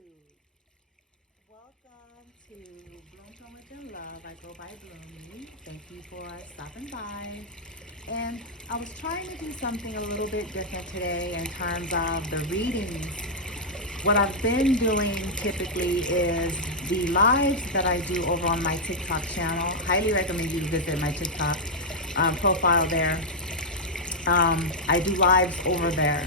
YouTube. Welcome to Bloom From Within Love. I go by Bloomy. Thank you for stopping by. And I was trying to do something a little bit different today in terms of the readings. What I've been doing typically is the lives that I do over on my TikTok channel. Highly recommend you visit my TikTok profile there. I do lives over there.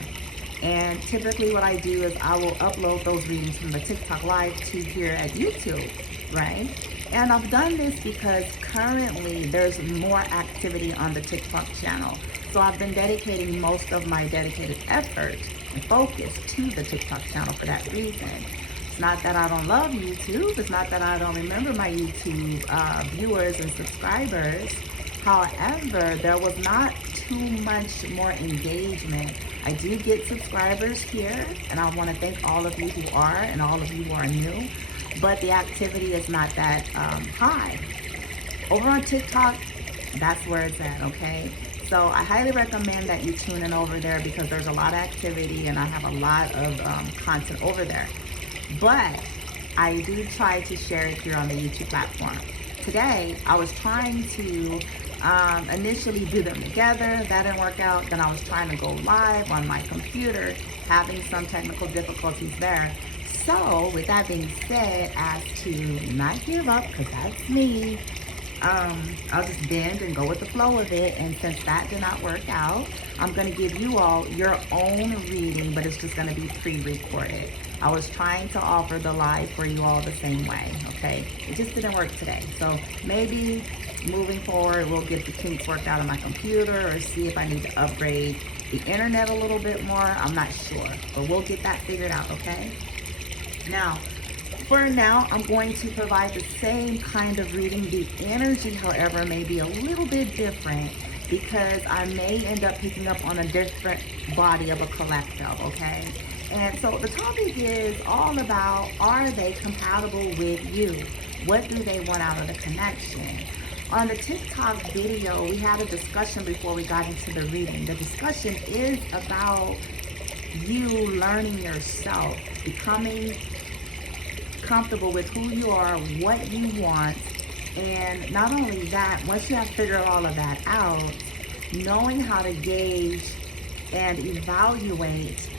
And typically what I do is I will upload those readings from the TikTok live to here at YouTube, right? And I've done this because currently there's more activity on the TikTok channel. So I've been dedicating most of my dedicated effort and focus to the TikTok channel for that reason. It's not that I don't love YouTube. It's not that I don't remember my YouTube viewers and subscribers. However, there was not too much more engagement. I do get subscribers here, and I want to thank all of you who are and all of you who are new, but the activity is not that high. Over on TikTok, that's where it's at, okay? So I highly recommend that you tune in over there because there's a lot of activity and I have a lot of content over there. But I do try to share it here on the YouTube platform. Today, I was trying to initially do them together. That didn't work out. Then I was trying to go live on my computer, having some technical difficulties there. So with that being said, as to not give up, because that's me, I'll just bend and go with the flow of it. And since that did not work out, I'm going to give you all your own reading, but it's just going to be pre-recorded. I was trying to offer the live for you all the same way, okay? It just didn't work today. So maybe moving forward, we'll get the kinks worked out on my computer or see if I need to upgrade the internet a little bit more. I'm not sure, but we'll get that figured out, okay? Now, for now, I'm going to provide the same kind of reading. The energy, however, may be a little bit different because I may end up picking up on a different body of a collective, okay? And so the topic is all about, are they compatible with you? What do they want out of the connection? On the TikTok video, we had a discussion before we got into the reading. The discussion is about you learning yourself, becoming comfortable with who you are, what you want, and not only that, once you have figured all of that out, knowing how to gauge and evaluate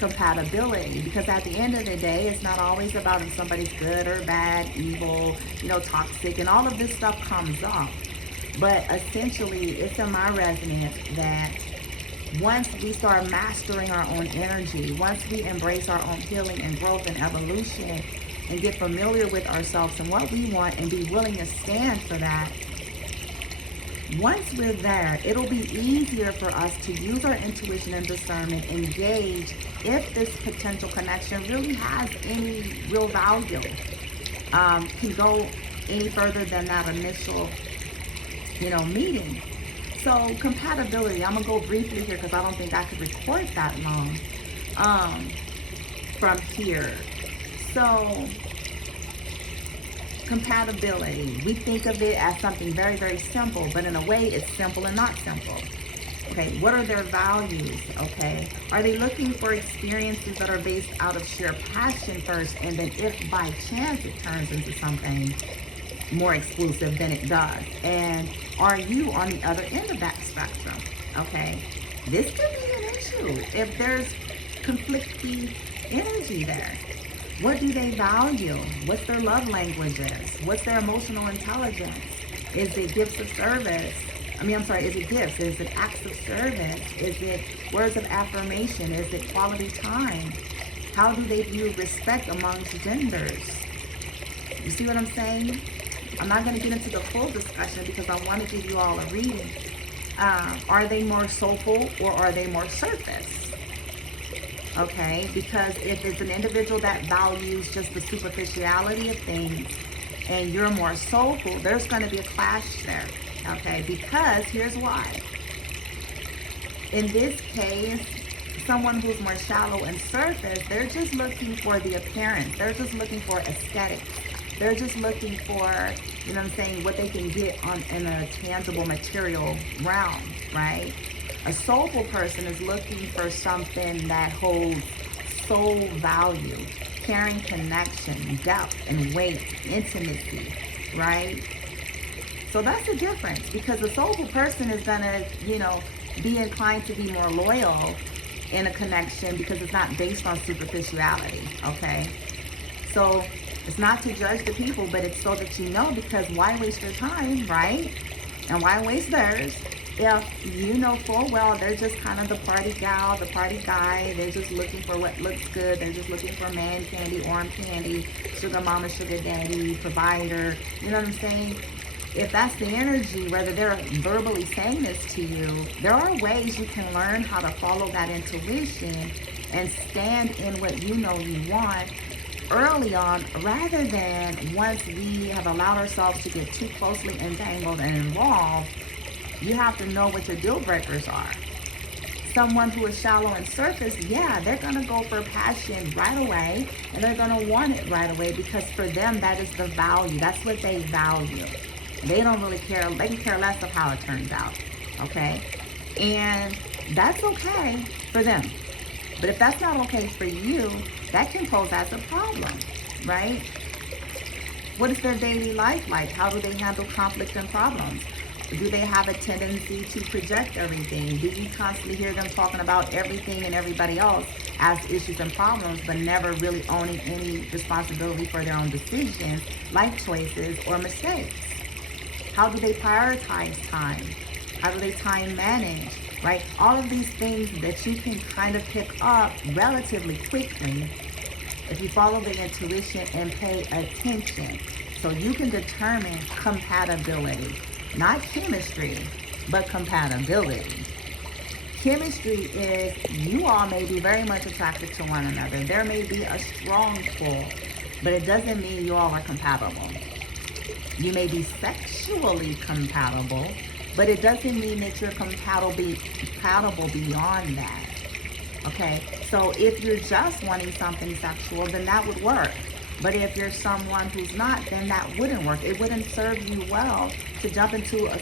compatibility, because at the end of the day, it's not always about if somebody's good or bad, evil, toxic, and all of this stuff comes up. But essentially, it's in my resonance that once we start mastering our own energy, once we embrace our own healing and growth and evolution and get familiar with ourselves and what we want and be willing to stand for that, once we're there, it'll be easier for us to use our intuition and discernment, engage if this potential connection really has any real value, can go any further than that initial, meeting. So compatibility, I'm gonna go briefly here because I don't think I could record that long from here. So compatibility, we think of it as something very, very simple, but in a way it's simple and not simple. Okay, what are their values? Okay, are they looking for experiences that are based out of sheer passion first, and then if by chance it turns into something more exclusive than it does? And are you on the other end of that spectrum? Okay, this could be an issue if there's conflicting energy there. What do they value? What's their love languages? What's their emotional intelligence? Is it gifts of service? Is it gifts? Is it acts of service? Is it words of affirmation? Is it quality time? How do they view respect amongst genders? You see what I'm saying? I'm not going to get into the full discussion because I want to give you all a reading. Are they more soulful or are they more surface? Okay, because if it's an individual that values just the superficiality of things and you're more soulful, there's going to be a clash there. Okay, because here's why. In this case, someone who's more shallow and surface, they're just looking for the appearance. They're just looking for aesthetics. They're just looking for, what they can get in a tangible material realm, right? A soulful person is looking for something that holds soul value, caring connection, depth and weight, intimacy, right? So that's the difference, because a soulful person is gonna, be inclined to be more loyal in a connection because it's not based on superficiality, okay? So it's not to judge the people, but it's so that you know, because why waste your time, right? And why waste theirs if you know full well they're just kind of the party gal, the party guy, they're just looking for what looks good, they're just looking for man candy, arm candy, sugar mama, sugar daddy, provider, you know what I'm saying? If that's the energy, whether they're verbally saying this to you, there are ways you can learn how to follow that intuition and stand in what you know you want early on, rather than once we have allowed ourselves to get too closely entangled and involved. You have to know what your deal breakers are. Someone who is shallow and surface, yeah, they're going to go for passion right away, and they're going to want it right away, because for them that is the value. That's what they value. They don't really care. They can care less of how it turns out, okay? And that's okay for them. But if that's not okay for you, that can pose as a problem, right? What is their daily life like? How do they handle conflict and problems? Do they have a tendency to project everything? Do you constantly hear them talking about everything and everybody else as issues and problems, but never really owning any responsibility for their own decisions, life choices, or mistakes? How do they prioritize time? How do they time manage, right? All of these things that you can kind of pick up relatively quickly if you follow the intuition and pay attention. So you can determine compatibility. Not chemistry, but compatibility. Chemistry is you all may be very much attracted to one another. There may be a strong pull, but it doesn't mean you all are compatible. You may be sexually compatible, but it doesn't mean that you're compatible beyond that. Okay, so if you're just wanting something sexual, then that would work. But if you're someone who's not, then that wouldn't work. It wouldn't serve you well to jump into a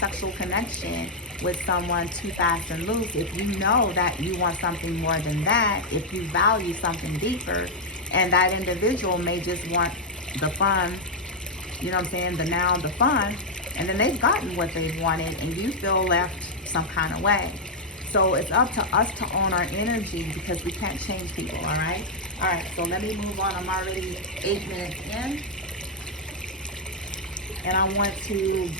sexual connection with someone too fast and loose. If you know that you want something more than that, if you value something deeper, and that individual may just want the fun, you know what I'm saying, the fun, and then they've gotten what they've wanted, and you feel left some kind of way. So it's up to us to own our energy, because we can't change people, all right? All right, so let me move on. I'm already 8 minutes in. And I want to,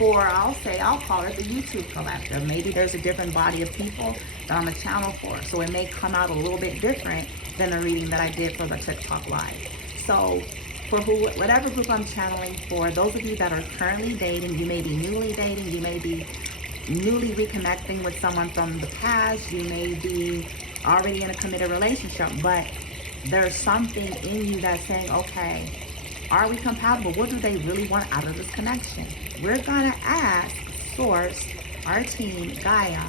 I'll call it the YouTube collective. Maybe there's a different body of people that I'm a channel for. So it may come out a little bit different than the reading that I did for the TikTok Live. So for whatever group I'm channeling for, those of you that are currently dating, you may be newly dating, you may be newly reconnecting with someone from the past, you may be already in a committed relationship, but there's something in you that's saying, okay, are we compatible? What do they really want out of this connection? We're gonna ask Source, our team, Gaia,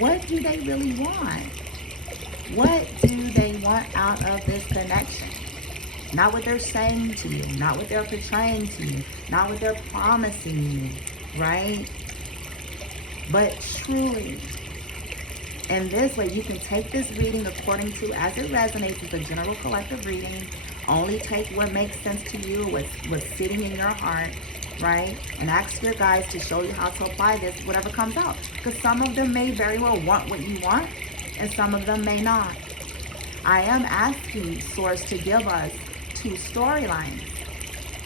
what do they really want? What do they want out of this connection? Not what they're saying to you, not what they're portraying to you, not what they're promising you, right? But truly. And this way you can take this reading according to as it resonates. It's a general collective reading. Only take what makes sense to you, what's sitting in your heart, right? And ask your guides to show you how to apply this, whatever comes out. Because some of them may very well want what you want, and some of them may not. I am asking Source to give us 2 storylines,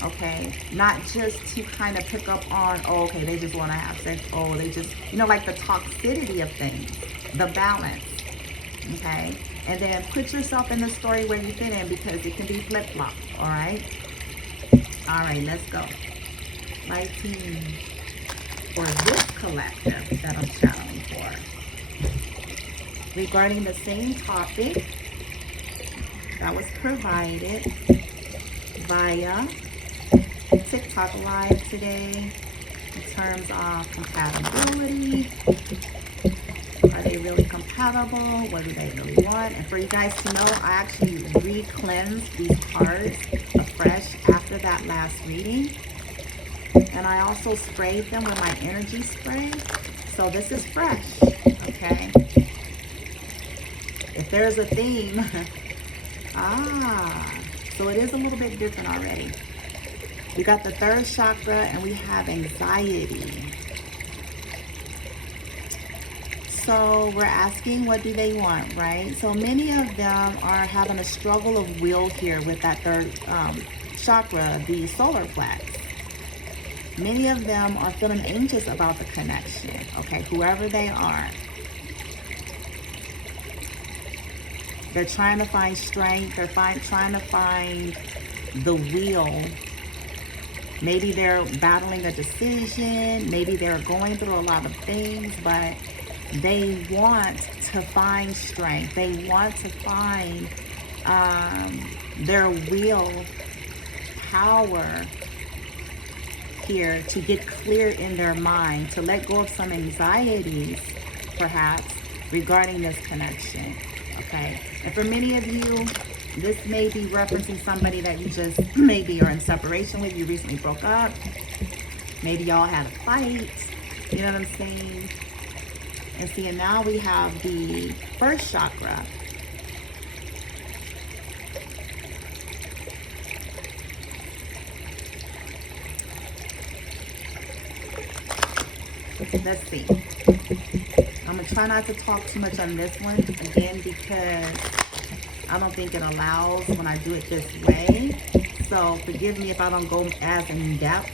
okay? Not just to kind of pick up on, oh, okay, they just want to have sex. Oh, they just, like the toxicity of things. The balance, okay? And then put yourself in the story where you fit in, because it can be flip-flop, all right? All right, let's go. My team for this collective that I'm channeling for. Regarding the same topic that was provided via TikTok Live today in terms of compatibility. Are they really compatible? What do they really want? And for you guys to know, I actually re-cleansed these cards afresh after that last reading. And I also sprayed them with my energy spray. So this is fresh, okay? If there's a theme Ah, so it is a little bit different already. We got the third chakra and we have anxiety. So we're asking, what do they want, right? So many of them are having a struggle of will here with that third chakra, the solar plex. Many of them are feeling anxious about the connection, okay, whoever they are. They're trying to find strength. They're trying to find the will. Maybe they're battling a decision. Maybe they're going through a lot of things, but they want to find strength. They want to find their will power here to get clear in their mind, to let go of some anxieties, perhaps, regarding this connection, okay? And for many of you, this may be referencing somebody that you just maybe are in separation with, you recently broke up, maybe y'all had a fight, you know what I'm saying? And see, and now we have the first chakra. Let's see. I'm going to try not to talk too much on this one, again, because I don't think it allows when I do it this way. So forgive me if I don't go as in depth.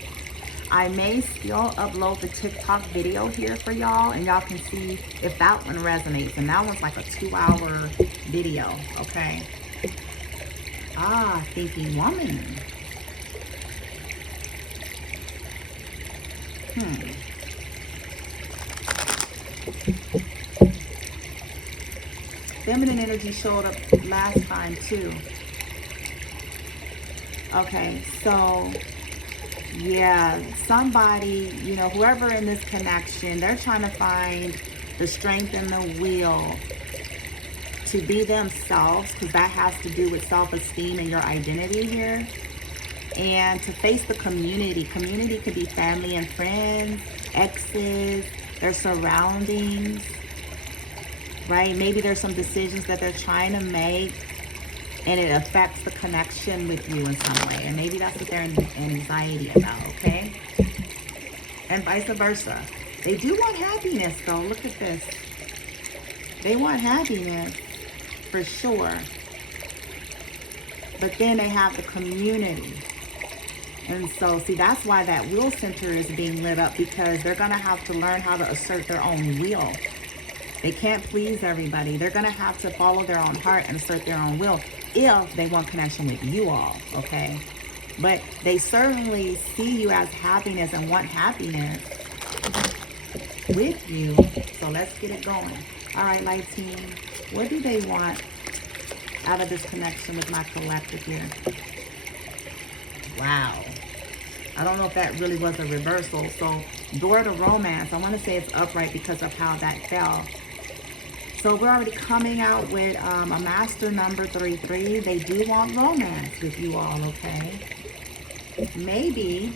I may still upload the TikTok video here for y'all, and y'all can see if that one resonates. And that one's like a 2-hour video, okay? Ah, thinking woman. Feminine energy showed up last time too. Okay, so yeah, somebody, you know, whoever in this connection, they're trying to find the strength and the will to be themselves, because that has to do with self-esteem and your identity here. And to face the community. Community could be family and friends, exes, their surroundings, right? Maybe there's some decisions that they're trying to make and it affects the connection with you in some way. And maybe that's what they're in anxiety about, okay? And vice versa. They do want happiness, though. Look at this. They want happiness, for sure. But then they have the community. And so, see, that's why that will center is being lit up, because they're going to have to learn how to assert their own will. They can't please everybody. They're going to have to follow their own heart and assert their own will if they want connection with you all, okay? But they certainly see you as happiness and want happiness with you. So let's get it going. All right, light team, what do they want out of this connection with my collective here? Wow. I don't know if that really was a reversal. So door to romance, I want to say it's upright because of how that fell. So we're already coming out with a master number 33. They do want romance with you all, okay? Maybe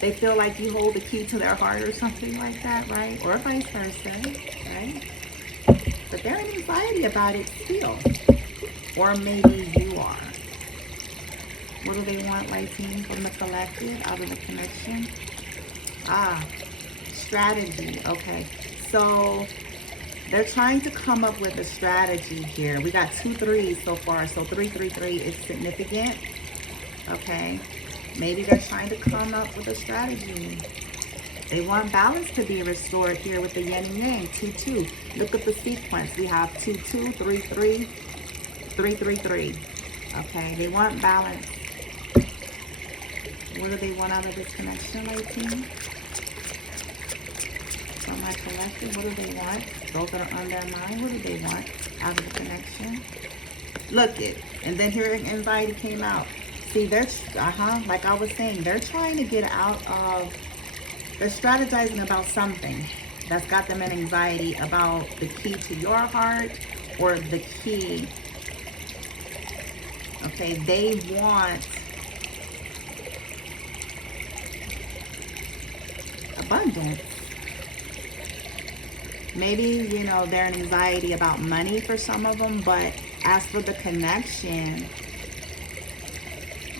they feel like you hold the key to their heart or something like that, right? Or vice versa, right? But they're in anxiety about it still. Or maybe you are. What do they want, light team, from the collective, out of the connection? Ah, strategy, okay. So they're trying to come up with a strategy here. We got 2 3s so far, so 333 is significant, okay. Maybe they're trying to come up with a strategy. They want balance to be restored here with the yin and yang, 2 2. Look at the sequence. We have 2 2, 3 3, 3 3 3. Okay, they want balance. What do they want out of this connection, light team? From my collective, what do they want? Those that are on their mind, what do they want out of the connection? Look it. And then here anxiety came out. See, they're, like I was saying, they're trying to get out of, they're strategizing about something that's got them in anxiety about the key to your heart or the key. Okay, they want abundance. Maybe, you know, they're in anxiety about money for some of them, but as for the connection,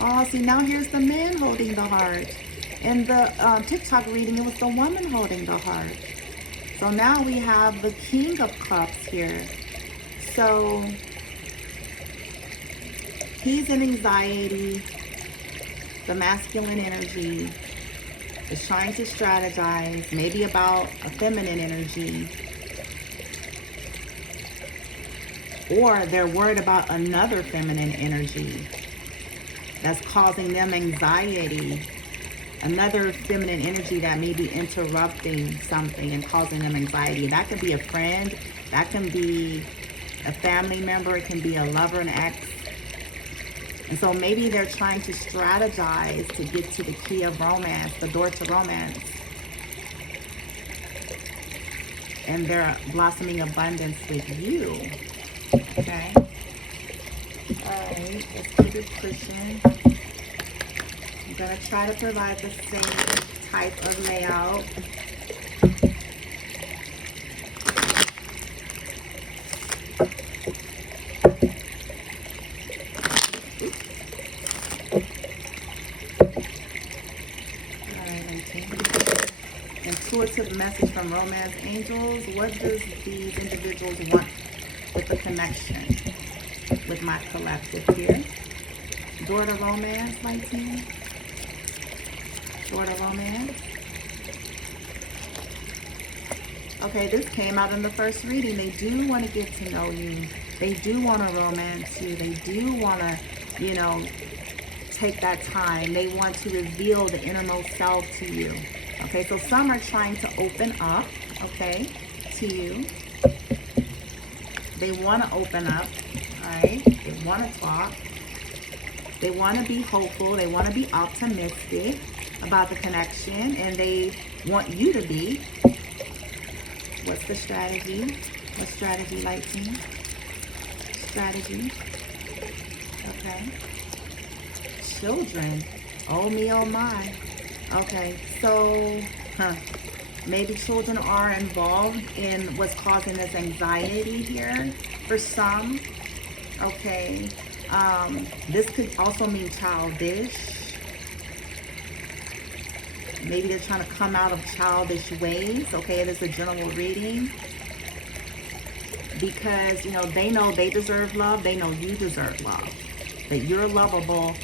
oh, see, now here's the man holding the heart. In the TikTok reading, it was the woman holding the heart. So now we have the King of Cups here. So he's in anxiety. The masculine energy is trying to strategize, maybe about a feminine energy. Or they're worried about another feminine energy that's causing them anxiety. Another feminine energy that may be interrupting something and causing them anxiety. That could be a friend. That can be a family member. It can be a lover, an ex. And so maybe they're trying to strategize to get to the key of romance, the door to romance. And they're blossoming abundance with you. Okay? Alright, let's keep it pushing. I'm going to try to provide the same type of layout. Intuitive message from romance angels. What does these individuals want with the connection with my collective here? Door to romance, light team. Door to romance. Okay, this came out in the first reading. They do want to get to know you. They do want to romance you. They do want to, you know, take that time. They want to reveal the innermost self to you. Okay, so some are trying to open up, okay, to you. They want to open up, all right? They want to talk. They want to be hopeful. They want to be optimistic about the connection, and they want you to be. What's the strategy? What strategy, light team? Strategy. Okay. Children. Oh me, oh my. Okay, so maybe children are involved in what's causing this anxiety here for some. Okay, this could also mean childish. Maybe they're trying to come out of childish ways. Okay, it is a general reading. Because, you know they deserve love. They know you deserve love. That you're lovable.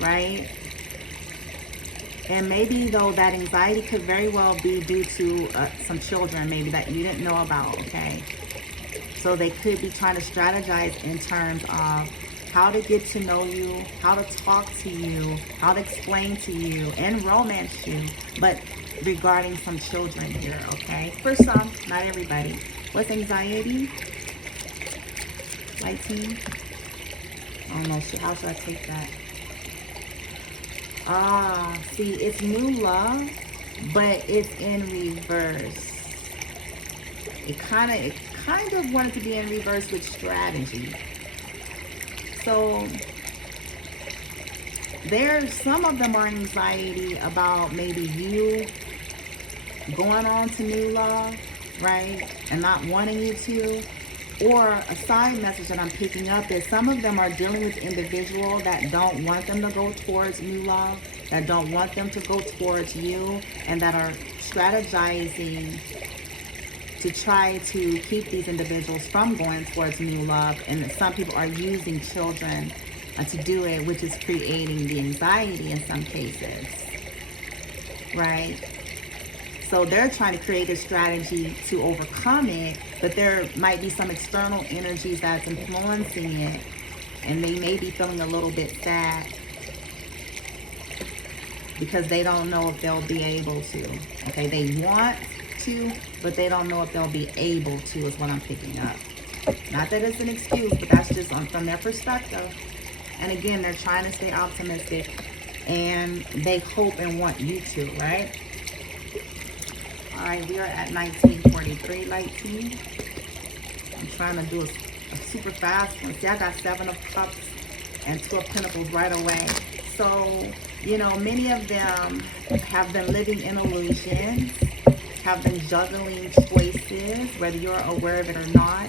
Right? And maybe, though, that anxiety could very well be due to some children, maybe, that you didn't know about, okay? So they could be trying to strategize in terms of how to get to know you, how to talk to you, how to explain to you, and romance you, but regarding some children here, okay? For some, not everybody. What's anxiety? Light team? I don't know, how should I take that? Ah, see, it's new love, but it's in reverse. It kind of wanted to be in reverse with strategy. So some of them are anxiety about maybe you going on to new love, right? And not wanting you to. Or a side message that I'm picking up is some of them are dealing with individuals that don't want them to go towards new love, that don't want them to go towards you, and that are strategizing to try to keep these individuals from going towards new love. And some people are using children to do it, which is creating the anxiety in some cases, right? So they're trying to create a strategy to overcome it, but there might be some external energies that's influencing it, and they may be feeling a little bit sad because they don't know if they'll be able to. Okay, they want to, but they don't know if they'll be able to, is what I'm picking up. Not that it's an excuse, but that's just from their perspective. And again, they're trying to stay optimistic, and they hope and want you to, right? All right, we are at 1943, light team. I'm trying to do a super fast one. See, I got 7 of Cups and 2 of Pentacles right away. So, many of them have been living in illusions, have been juggling choices, whether you're aware of it or not.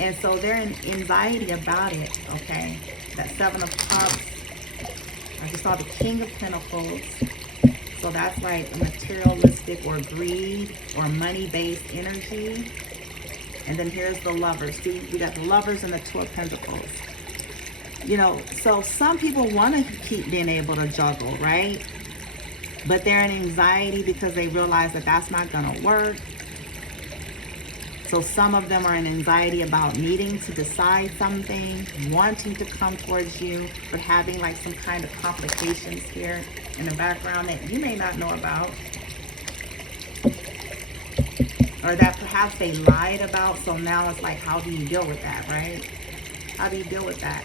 And so they're in anxiety about it, okay? That Seven of Cups. I just saw the King of Pentacles. So that's like a materialistic or greed or money-based energy. And then here's the Lovers. See, we got the Lovers and the Two of Pentacles. You know, so some people want to keep being able to juggle, right? But they're in anxiety because they realize that that's not going to work. So some of them are in anxiety about needing to decide something, wanting to come towards you, but having like some kind of complications here in the background that you may not know about. Or that perhaps they lied about. So now it's like, how do you deal with that, right? How do you deal with that?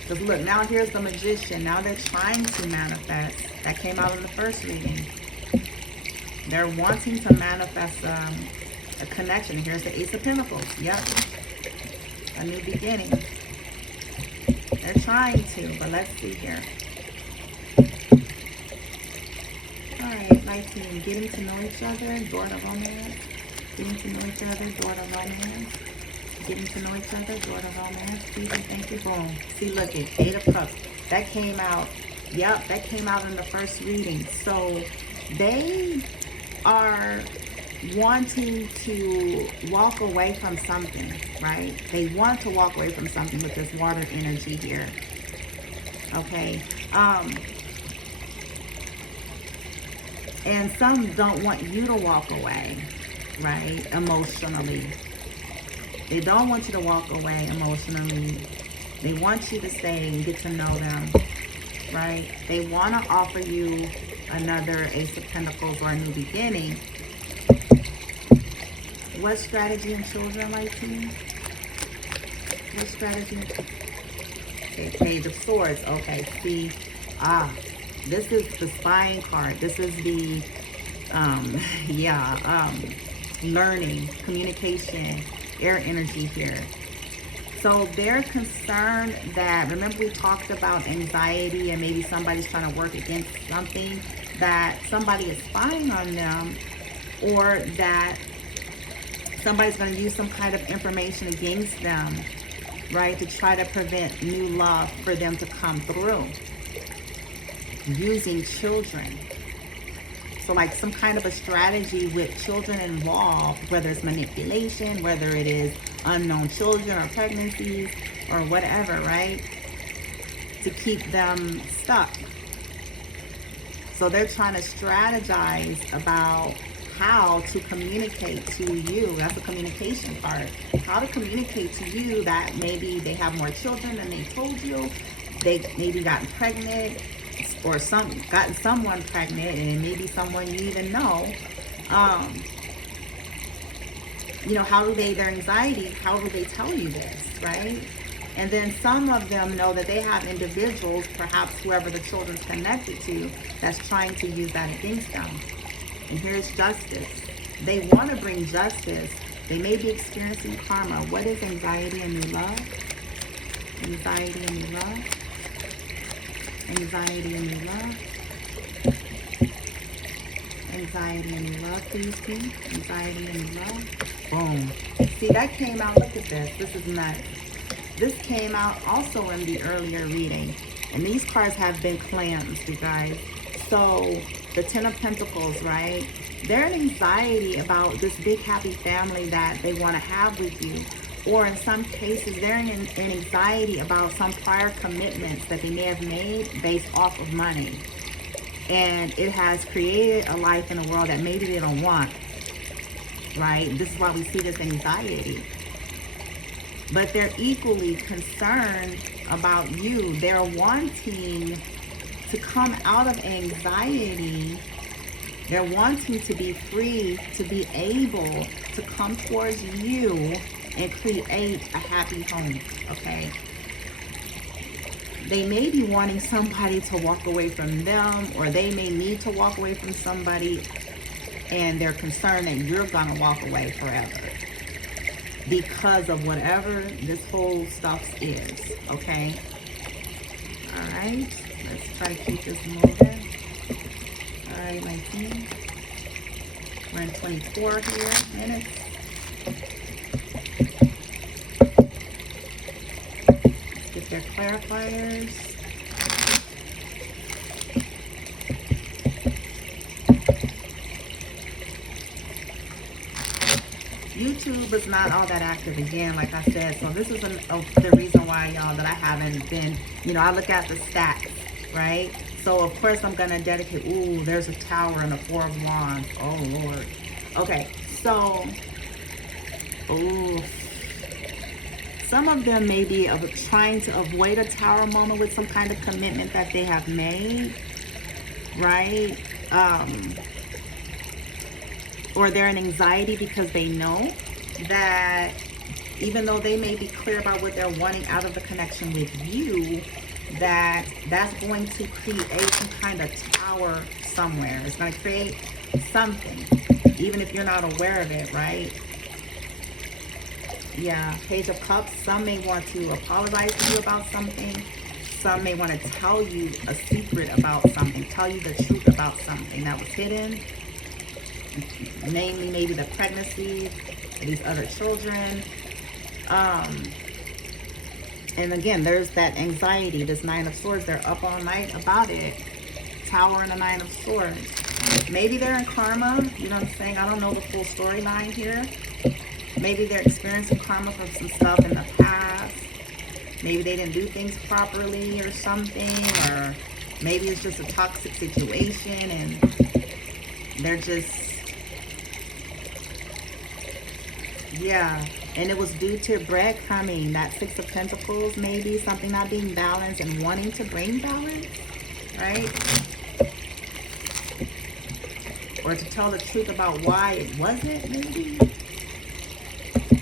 Because look, now here's the Magician. Now they're trying to manifest. That came out in the first reading. They're wanting to manifest a connection. Here's the Ace of Pentacles. Yep. A new beginning. They're trying to, but let's see here. Alright, light team. Getting to know each other. Door to romance. Getting to know each other. Door to romance. Getting to know each other. Door to romance. Please and thank you. Boom. See, look at Eight of Cups. That came out. Yep, that came out in the first reading. So they are wanting to walk away from something, right? They want to walk away from something with this water energy here. Okay. And some don't want you to walk away, right? Emotionally. They don't want you to walk away emotionally. They want you to stay and get to know them, right? They want to offer you another Ace of Pentacles or a new beginning. What strategy in children, light team? What strategy? Okay, Page of Swords. Okay, see. This is the spying card. This is the, learning, communication, air energy here. So they're concerned that, remember we talked about anxiety and maybe somebody's trying to work against something, that somebody is spying on them, or that somebody's going to use some kind of information against them, right, to try to prevent new love for them to come through, using children. So like some kind of a strategy with children involved, whether it's manipulation, whether it is unknown children or pregnancies or whatever, right, to keep them stuck. So they're trying to strategize about how to communicate to you. That's a communication card. How to communicate to you that maybe they have more children than they told you. They maybe gotten pregnant, or gotten someone pregnant, and maybe someone you even know. You know, how do they, their anxiety, how do they tell you this, right? And then some of them know that they have individuals, perhaps whoever the children's connected to, that's trying to use that against them. And here's Justice. They want to bring justice. They may be experiencing karma. What is anxiety and new love? Anxiety and new love. Anxiety and new love. Anxiety and new love, please, please. Anxiety and new love. Boom. See, that came out. Look at this. This is nuts. This came out also in the earlier reading. And these cards have been cleansed, you guys. So the Ten of Pentacles, right? They're in anxiety about this big happy family that they want to have with you. Or in some cases, they're in anxiety about some prior commitments that they may have made based off of money. And it has created a life in the world that maybe they don't want, right? This is why we see this anxiety. But they're equally concerned about you. They're wanting to come out of anxiety. They're wanting to be free, to be able to come towards you and create a happy home, okay? They may be wanting somebody to walk away from them, or they may need to walk away from somebody, and they're concerned that you're gonna walk away forever because of whatever this whole stuff is, okay? All right, let's try to keep this moving. All right, my team. We're in 24 here minutes. Let's get their clarifiers. YouTube is not all that active again, like I said. So this is the reason why, y'all, that I haven't been, I look at the stats, right? So of course I'm going to dedicate, ooh, there's a tower and a 4 of wands. Oh, Lord. Okay, so, ooh. Some of them may be trying to avoid a tower moment with some kind of commitment that they have made, right? Or they're in anxiety because they know that even though they may be clear about what they're wanting out of the connection with you, that's going to create some kind of tower somewhere. It's going to create something, even if you're not aware of it, right? Yeah, Page of Cups. Some may want to apologize to you about something. Some may want to tell you a secret about something, tell you the truth about something that was hidden. Namely, maybe the pregnancy, these other children. And again, there's that anxiety, this 9 of Swords. They're up all night about it. Tower and the 9 of Swords. Maybe they're in karma. You know what I'm saying? I don't know the full storyline here. Maybe they're experiencing karma from some stuff in the past. Maybe they didn't do things properly or something. Or maybe it's just a toxic situation and they're just... Yeah, and it was due to breadcrumbing, that 6 of Pentacles, maybe something not being balanced and wanting to bring balance, right? Or to tell the truth about why it wasn't, maybe.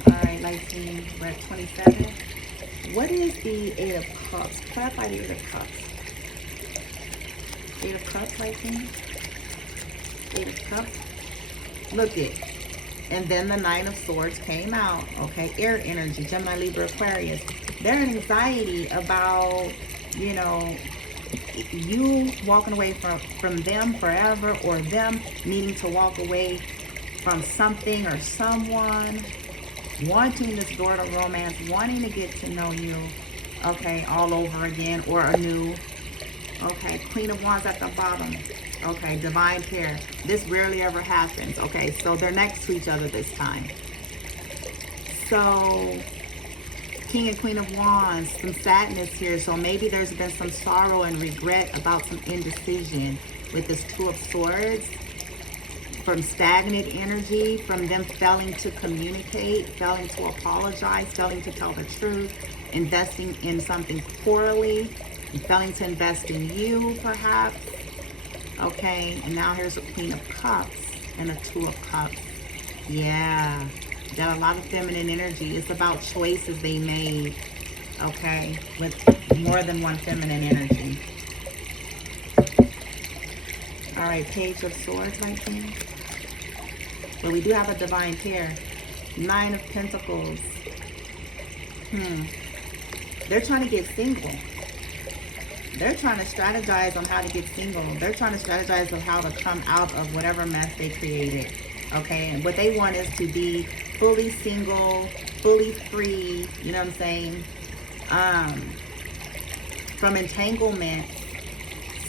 All right, Lightning, we're at 27. What is the 8 of Cups? Clarify the 8 of Cups. 8 of Cups, Lightning. 8 of Cups. Look it. And then the 9 of Swords came out, okay? Air energy, Gemini, Libra, Aquarius. They're in anxiety about, you walking away from them forever, or them needing to walk away from something or someone, wanting this door to romance, wanting to get to know you, okay, all over again or anew. Okay, Queen of Wands at the bottom. Okay, divine pair. This rarely ever happens. Okay, so they're next to each other this time. So, King and Queen of Wands, some sadness here. So maybe there's been some sorrow and regret about some indecision with this 2 of Swords. From stagnant energy, from them failing to communicate, failing to apologize, failing to tell the truth, investing in something poorly, and failing to invest in you, perhaps. Okay, and now here's a Queen of Cups and a 2 of Cups. Yeah, got a lot of feminine energy. It's about choices they made, okay, with more than one feminine energy. All right, Page of Swords right there. But we do have a divine pair. 9 of Pentacles. They're trying to get single. They're trying to strategize on how to get single. They're trying to strategize on how to come out of whatever mess they created. Okay, and what they want is to be fully single, fully free, you know what I'm saying? From entanglement,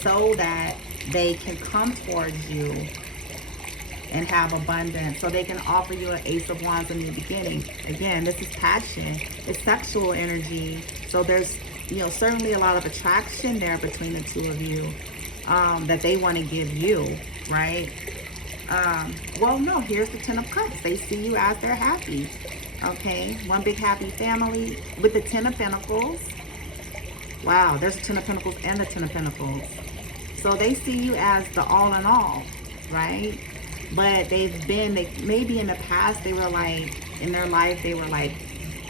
so that they can come towards you and have abundance, so they can offer you an Ace of Wands in the beginning. Again, this is passion. It's sexual energy. So there's, certainly a lot of attraction there between the two of you, that they want to give you, right? Well, no, here's the 10 of Cups. They see you as they're happy, okay? One big happy family with the 10 of Pentacles. Wow, there's a 10 of Pentacles and the 10 of Pentacles. So they see you as the all in all, right? But maybe in the past, they were like, in their life, they were like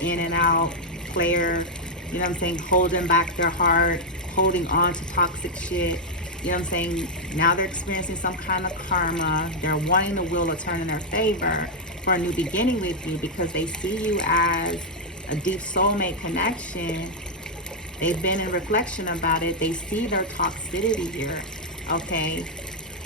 in and out, player, you know what I'm saying, holding back their heart, holding on to toxic shit, you know what I'm saying. Now they're experiencing some kind of karma. They're wanting the wheel to turn in their favor for a new beginning with you, because they see you as a deep soulmate connection. They've been in reflection about it. They see their toxicity here, okay?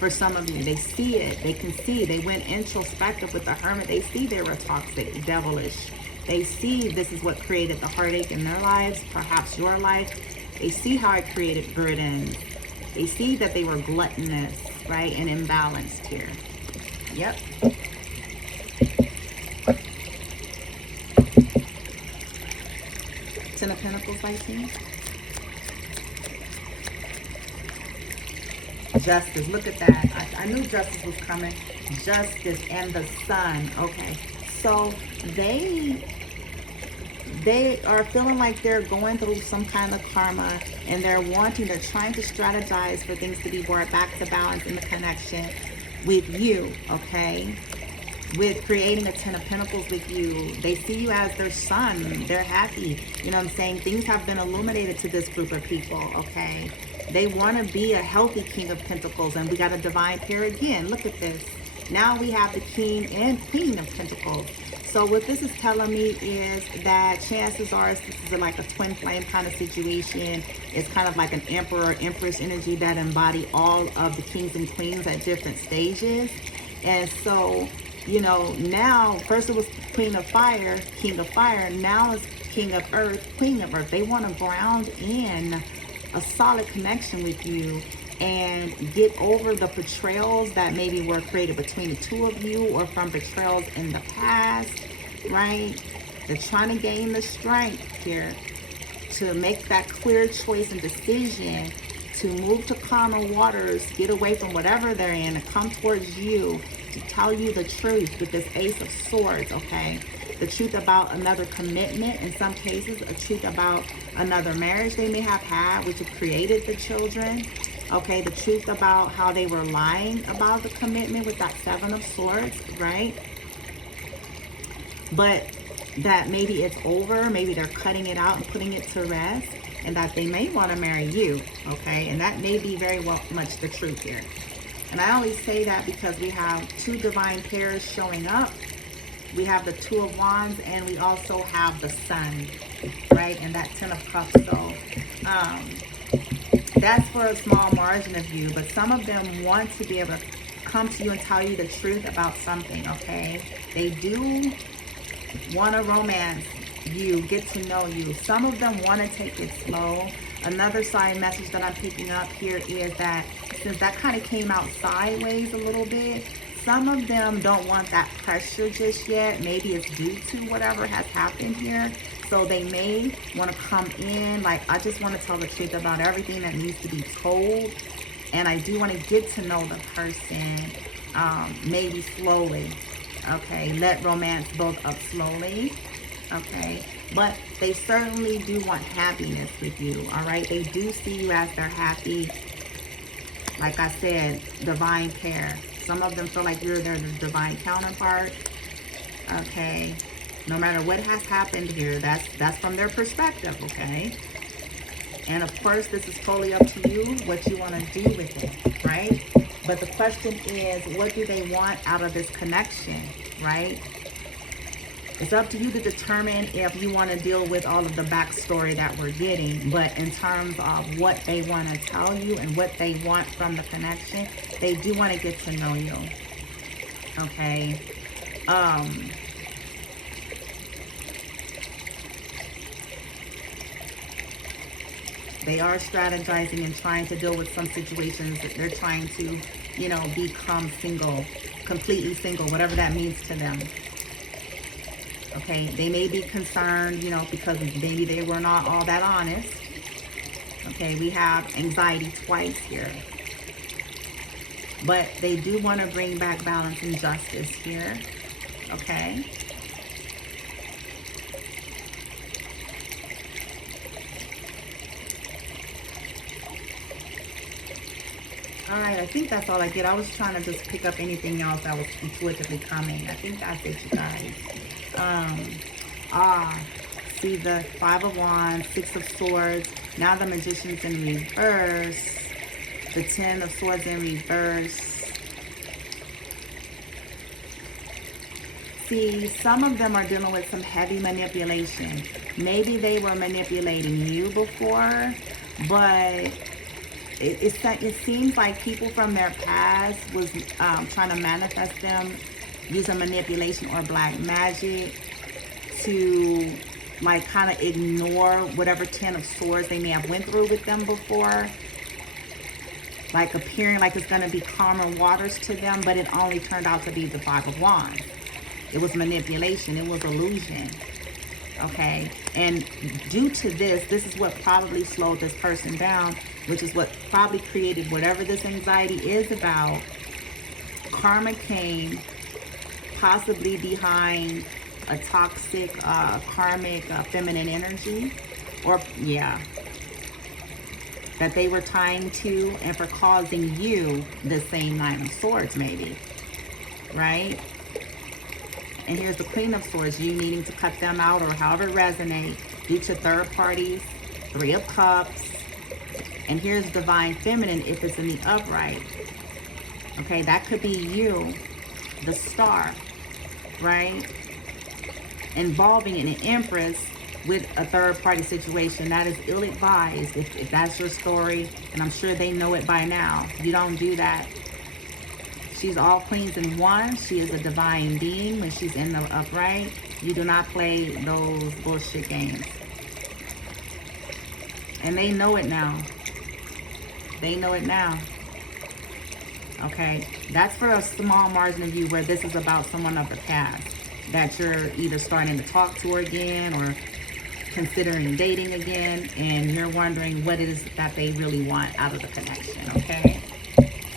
For some of you, they see it. They can see. They went introspective with the Hermit. They see they were toxic, devilish. They see this is what created the heartache in their lives, perhaps your life. They see how it created burdens. They see that they were gluttonous, right, and imbalanced here. Yep. Ten of Pentacles, Pisces. Justice, look at that. I knew justice was coming. Justice and the Sun. Okay, so they are feeling like they're going through some kind of karma, and they're trying to strategize for things to be brought back to balance in the connection with you, okay? With creating a Ten of Pentacles with you. They see you as their sun. They're happy. You know what I'm saying? Things have been illuminated to this group of people, okay? They want to be a healthy King of Pentacles, and we got a divine pair again. Look at this. Now we have the King and Queen of Pentacles. So what this is telling me is that chances are this is like a twin flame kind of situation. It's kind of like an Emperor, Empress energy that embody all of the kings and queens at different stages. And so, you know, now, first it was Queen of Fire, King of Fire. Now it's King of Earth, Queen of Earth. They want to ground in a solid connection with you and get over the betrayals that maybe were created between the two of you, or from betrayals in the past, right? They're trying to gain the strength here to make that clear choice and decision to move to calmer waters, get away from whatever they're in, and come towards you to tell you the truth with this Ace of Swords, okay? The truth about another commitment, in some cases, a truth about another marriage they may have had, which have created the children. Okay, the truth about how they were lying about the commitment with that Seven of Swords, right? But that maybe it's over, maybe they're cutting it out and putting it to rest, and that they may want to marry you, okay? And that may be very well much the truth here. And I only say that because we have two divine pairs showing up. We have the Two of Wands, and we also have the Sun, right? And that Ten of Cups. So, that's for a small margin of you, but some of them want to be able to come to you and tell you the truth about something, okay? They do want to romance you, get to know you. Some of them want to take it slow. Another side message that I'm picking up here is that since that kind of came out sideways a little bit, some of them don't want that pressure just yet. Maybe it's due to whatever has happened here. So they may want to come in like, I just want to tell the truth about everything that needs to be told. And I do want to get to know the person, maybe slowly. Okay, let romance build up slowly. Okay, but they certainly do want happiness with you. All right, they do see you as their happy, like I said, divine pair. Some of them feel like you're their divine counterpart. Okay. No matter what has happened here, that's from their perspective, okay? And of course, this is totally up to you, what you want to do with it, right? But the question is, what do they want out of this connection, right? It's up to you to determine if you want to deal with all of the backstory that we're getting. But in terms of what they want to tell you and what they want from the connection, they do want to get to know you, okay? They are strategizing and trying to deal with some situations that they're trying to, you know, become single, completely single, whatever that means to them. Okay, they may be concerned, you know, because maybe they were not all that honest. Okay, we have anxiety twice here. But they do want to bring back balance and justice here. Okay. All right, I think that's all I get. I was trying to just pick up anything else that was intuitively coming. I think that's it, you guys. See the Five of Wands, Six of Swords. Now the Magician's in reverse. The Ten of Swords in reverse. See, some of them are dealing with some heavy manipulation. Maybe they were manipulating you before, but it seems like people from their past was trying to manifest them using manipulation or black magic to like kind of ignore whatever 10 of swords they may have went through with them before, like appearing like it's going to be calmer waters to them, but it only turned out to be the 5 of wands. It was manipulation, it was illusion. Okay, and due to this is what probably slowed this person down, which is what probably created whatever this anxiety is about. Karma came possibly behind a toxic, karmic, feminine energy, or yeah, that they were tying to, and for causing you the same 9 of swords maybe, right? And here's the Queen of Swords, you needing to cut them out or however it resonates due to third parties, 3 of Cups, and here's Divine Feminine if it's in the upright. Okay, that could be you, the star, right? Involving an Empress with a third party situation. That is ill-advised if that's your story, and I'm sure they know it by now. You don't do that. She's all queens in one. She is a divine being when she's in the upright. You do not play those bullshit games. And they know it now. They know it now. Okay, that's for a small margin of you where this is about someone of the past that you're either starting to talk to again or considering dating again, and you're wondering what it is that they really want out of the connection. Okay.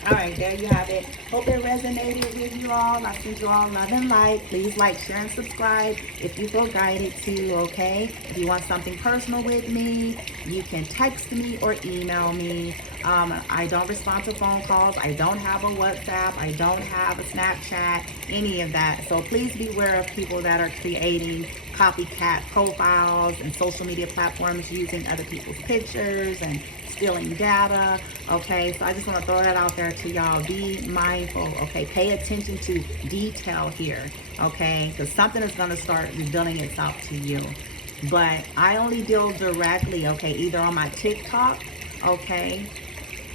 All right, there you have it. Hope it resonated with you all. I send you all love and light. Please like, share, and subscribe if you feel guided to, okay? If you want something personal with me, you can text me or email me. I don't respond to phone calls. I don't have a WhatsApp. I don't have a Snapchat, any of that. So please beware of people that are creating copycat profiles and social media platforms using other people's pictures and stealing data. Okay, so I just want to throw that out there to y'all. Be mindful. Okay, pay attention to detail here. Okay, because something is going to start revealing itself to you. But I only deal directly, okay, either on my TikTok, okay,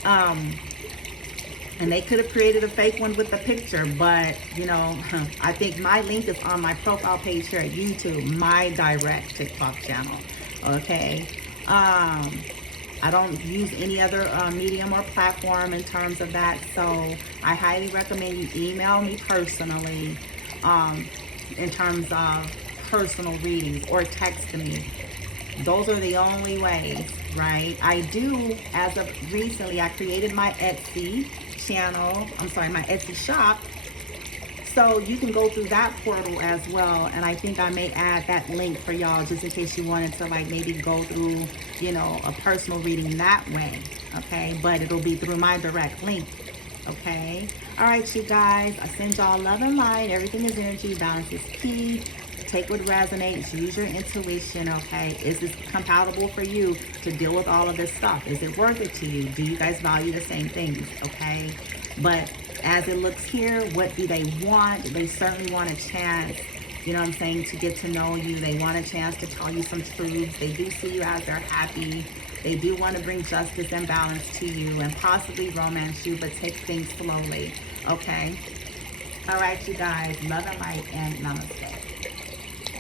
and they could have created a fake one with the picture, but you know, I think my link is on my profile page here at YouTube, my direct TikTok channel. Okay, I don't use any other medium or platform in terms of that, so I highly recommend you email me personally in terms of personal readings, or text me. Those are the only ways, right? I do, as of recently, I created my Etsy channel, my Etsy shop, so you can go through that portal as well, and I think I may add that link for y'all just in case you wanted to like maybe go through, you know, a personal reading that way, okay? But it'll be through my direct link, okay? All right, you guys, I send y'all love and light. Everything is energy, balance is key. Take what resonates, use your intuition, okay? Is this compatible for you to deal with all of this stuff? Is it worth it to you? Do you guys value the same things, okay? But as it looks here, what do they want? They certainly want a chance, you know what I'm saying, to get to know you. They want a chance to tell you some truths. They do see you as they're happy. They do want to bring justice and balance to you and possibly romance you, but take things slowly, okay? All right, you guys, love and light, and namaste.